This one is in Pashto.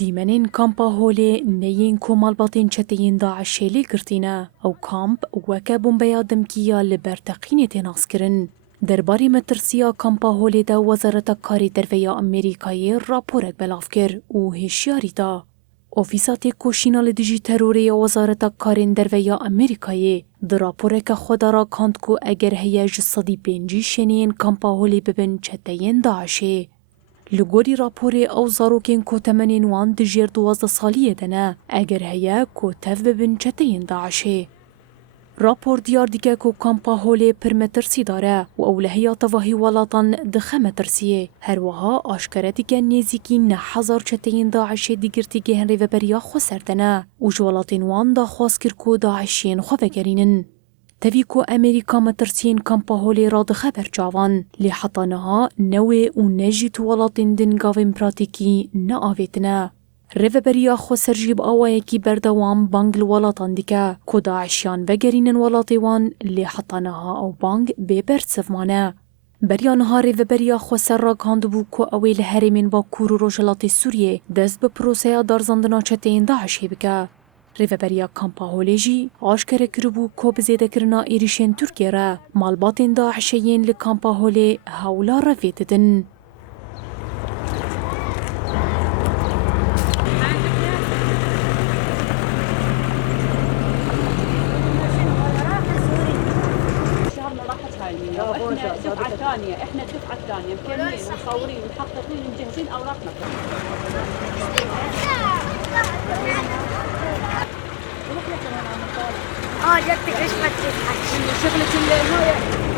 دیمەنین کامپا هۆلێ نەیین کۆمەڵبەتین چەتەیین داعشێ لێ گرتینە ئەو کامپ وەکە بۆمبەیا دمکیە لە بەرتەقینێ تێناسکردن. دەربارەی مەترسیە کامپا هۆلێدا وەزارەتە کاری دەرڤەیە ئەمریکایê راپۆرێک بەلاف کرد û هێشیاری دا. ئۆفیسا تێکۆشینا لە دژی تەرۆرەیە وەزارەتە کارên دەرڤەیە ئەمریکایê di raporeka xwe de rakand ku eger heye ji sedî pêncî şeniyên kampa holê bibin çeteyên Daişê. Li gorî raporê ew zarokên ku temenên wan di jêr 12 saliyê de ne, eger heye ku tev bibin çeteyên Daişê. Rapor diyar dike ku kampa holê pir metirsîdar e û ew li heya tevahî welatan dixe metirsiyê. Herwiha aşkere dike nêzîkî 9,000 çeteyên Daişê di girtîgehên rêveberiya xwe ser de ne û ji welatên wan daxwaz kir ku Daişiyên xwe vegerînin. Tevî ku Amerîka metirsiyên kampa holê radixe ber çavan, lê heta niha ne wê û ne jî tu welatên din gavên pratîkî neavêtine. Rêveberiya xwe ser jî bi awayekî berdewam bang li welatan dike ku Daişiyan vegerînin welatê wan lê heta niha ew bang bêbersiv mane. Beriya niha rêveberiya xwe ser ragihand bû ku ew ê li herêmên Bakur û Rojhilatê Sûriyê dest bi proseya darzandina çeteyên Daişê bike. Rêveberiya kampa holê jî aşkere kiribû ku bi zêdekirina êrişên Tirkiye re malbatên Daişê yên li kampa holê hewla revê didin. احنا الدفعه الثانيه مكملين مصورين محققين مجهزين اوراقنا. جبتك ايش ما تضحك شغلة